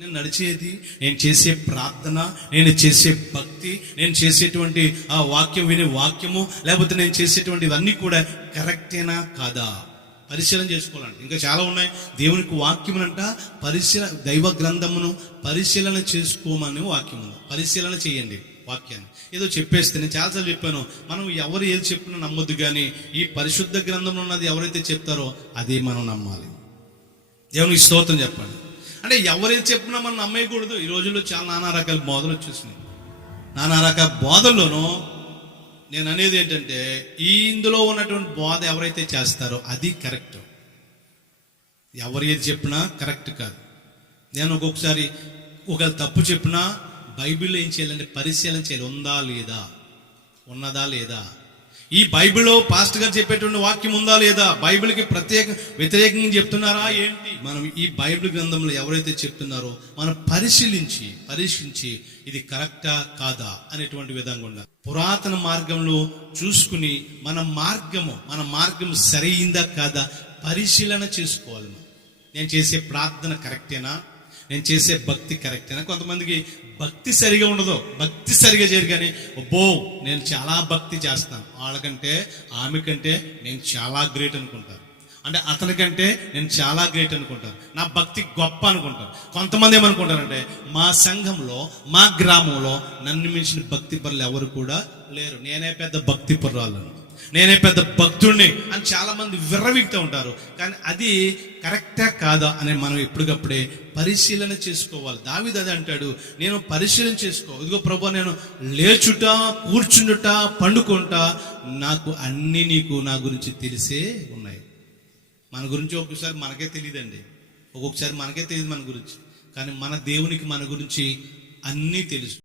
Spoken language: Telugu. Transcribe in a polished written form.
నేను నడిచేది, నేను చేసే ప్రార్థన, నేను చేసే భక్తి, నేను చేసేటువంటి ఆ వాక్యం వినే వాక్యము, లేకపోతే నేను చేసేటువంటి ఇవన్నీ కూడా కరెక్టేనా కాదా పరిశీలన చేసుకోవాలండి. ఇంకా చాలా ఉన్నాయి. దేవునికి వాక్యమునంట దైవ గ్రంథమును పరిశీలన చేసుకోమని వాక్యం ఉంది. పరిశీలన చేయండి వాక్యాన్ని. ఏదో చెప్పేస్తే నేను చాలాసార్లు చెప్పాను, మనం ఎవరు ఏది చెప్పినా నమ్మొద్దు, కానీ ఈ పరిశుద్ధ గ్రంథంలో ఉన్నది ఎవరైతే చెప్తారో అదే మనం నమ్మాలి. దేవునికి స్తోత్రం చెప్పండి. అంటే ఎవరైతే చెప్పినా మనం నమ్మేయకూడదు. ఈ రోజుల్లో చాలా నానా రకాల బోధలు వచ్చేసినాయి. నానా రకాల బోధల్లోనూ నేను అనేది ఏంటంటే, ఇందులో ఉన్నటువంటి బోధ ఎవరైతే చేస్తారో అది కరెక్ట్. ఎవరు ఏది చెప్పినా కరెక్ట్ కాదు. నేను ఒక్కొక్కసారి ఒకవేళ తప్పు చెప్పినా బైబిల్లో ఏం చేయాలంటే పరిశీలన చేయాలి, ఉందా లేదా, ఉన్నదా లేదా. ఈ బైబిల్లో పాస్టర్ గారు చెప్పేటువంటి వాక్యం ఉందా లేదా, బైబిల్కి వ్యతిరేకంగా చెప్తున్నారా ఏంటి. మనం ఈ బైబిల్ గ్రంథంలో ఎవరైతే చెప్తున్నారో మనం పరీక్షించి ఇది కరెక్టా కాదా అనేటువంటి విధంగా ఉండాలి. పురాతన మార్గంలో చూసుకుని మన మార్గం సరైందా కాదా పరిశీలన చేసుకోవాలి. నేను చేసే ప్రార్థన కరెక్టేనా, నేను చేసే భక్తి కరెక్టేనా. కొంతమందికి భక్తి సరిగా ఉండదు, భక్తి సరిగా చేయరు, కానీ అబ్బో నేను చాలా భక్తి చేస్తాను, వాళ్ళకంటే ఆమె కంటే నేను చాలా గ్రేట్ అనుకుంటారు, అంటే అతనికంటే నేను చాలా గ్రేట్ అనుకుంటాను, నా భక్తి గొప్ప అనుకుంటారు. కొంతమంది ఏమనుకుంటారంటే, మా సంఘంలో మా గ్రామంలో నన్ను మించిన భక్తి పరులు ఎవరు కూడా లేరు, నేనే పెద్ద భక్తి పరురాలను, నేనే పెద్ద భక్తుడిని అని చాలా మంది విర్రవీగుతూ ఉంటారు. కానీ అది కరెక్టా కాదా అని మనం ఎప్పటికప్పుడే పరిశీలన చేసుకోవాలి. దావీదు అదే అంటాడు, నేను పరిశీలన చేసుకో. ఇదిగో ప్రభు, నేను లేచుట, కూర్చుండుట, పండుకుంటా, నాకు అన్ని నీకు నా గురించి తెలిసే ఉన్నాయి. మన గురించి ఒక్కొక్కసారి మనకే తెలియదండి, ఒక్కొక్కసారి మనకే తెలియదు మన గురించి, కానీ మన దేవునికి మన గురించి అన్నీ తెలుసు.